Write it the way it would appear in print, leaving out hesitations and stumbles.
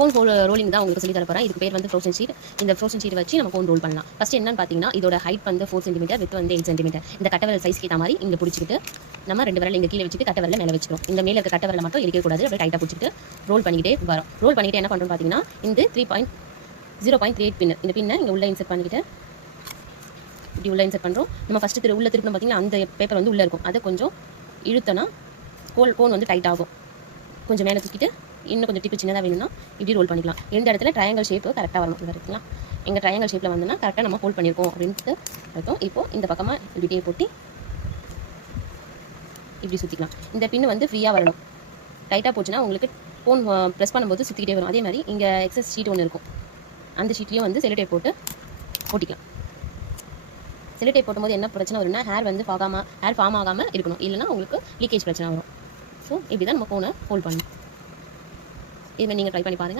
Cone rolling தான் உங்களுக்கு சொல்லி தர போகிறேன். இதுக்கு பேர் வந்து ஃப்ரோசன் ஷீட். இந்த ஃப்ரோசன் ஷீட் வச்சு நம்ம கோன் ரோல் பண்ணலாம். ஃபஸ்ட்டு என்னன்னு பார்த்தீங்கன்னா, இதோட ஹைட் வந்து 4 சென்டிமீட்டர், வித் வந்து 8 சென்டிமீட்டர். இந்த கட்டவரல் சைஸ்க்கு ஏற்ற மாதிரி இங்கே பிடிச்சிக்கிட்டு நம்ம 2 விரல் இங்கே கீழே வச்சுட்டு கட்டவரல மேலே வச்சுக்கிறோம். இந்த மேலே இருக்க கட்டவரல மட்டும் இருக்கக்கூடாது. அப்படியே டைட்டாக பிடிச்சிட்டு ரோல் பண்ணிக்கிட்டே வரோம். ரோல் பண்ணிக்கிட்டு என்ன பண்ணுறோம் பார்த்தீங்கன்னா, இந்த 0.38 பின்னு, இந்த பின்னை இங்கே உள்ளே இன்செர்ட் பண்ணிக்கிட்டு இப்படி உள்ளே இன்செர்ட் பண்ணுறோம். நம்ம ஃபஸ்ட்டு உள்ள திருப்பணும் பார்த்தீங்கன்னா, அந்த பேப்பர் வந்து உள்ளே இருக்கும். அதை கொஞ்சம் இழுத்தோன்னா கோன் வந்து டைட் ஆகும். கொஞ்சம் மேலே தூக்கிட்டு இன்னும் கொஞ்சம் டிப்பு சின்னதாக வேணும்னா இப்படி ரோல் பண்ணிக்கலாம். எந்த இடத்துல ட்ரையாங்கல் ஷேப்பு கரெக்டாக வரணும். இது இருக்குங்களா, எங்கள் ட்ரையாங்கல் ஷேப்பில் வந்துன்னா கரெக்டாக நம்ம ஹோல்ட் பண்ணியிருக்கோம் அப்படின்ட்டு அர்த்தம். இப்போது இந்த பக்கமாக இப்படி டே போட்டு இப்படி சுற்றிக்கலாம். இந்த பின்னு வந்து ஃப்ரீயாக வரணும். டைட்டாக போச்சுன்னா உங்களுக்கு ஃபோன் ப்ரெஸ் பண்ணும்போது சுற்றிக்கிட்டே வரும். அதே மாதிரி இங்கே எக்ஸஸ் ஷீட் ஒன்று இருக்கும். அந்த ஷீட்லேயும் வந்து செல்லோடேப் போட்டு போட்டிக்கலாம். செல்லோடேப் போடும்போது என்ன பிரச்சனை வரும்னா, ஹேர் ஃபார்ம் ஆகாமல் இருக்கணும். இல்லைனா உங்களுக்கு லீக்கேஜ் பிரச்சனை வரும். ஸோ இப்படி தான் நம்ம ஃபோனை ஹோல்ட் பண்ணணும். இதுமாதிரி நீங்கள் ட்ரை பண்ணி பாருங்கள்.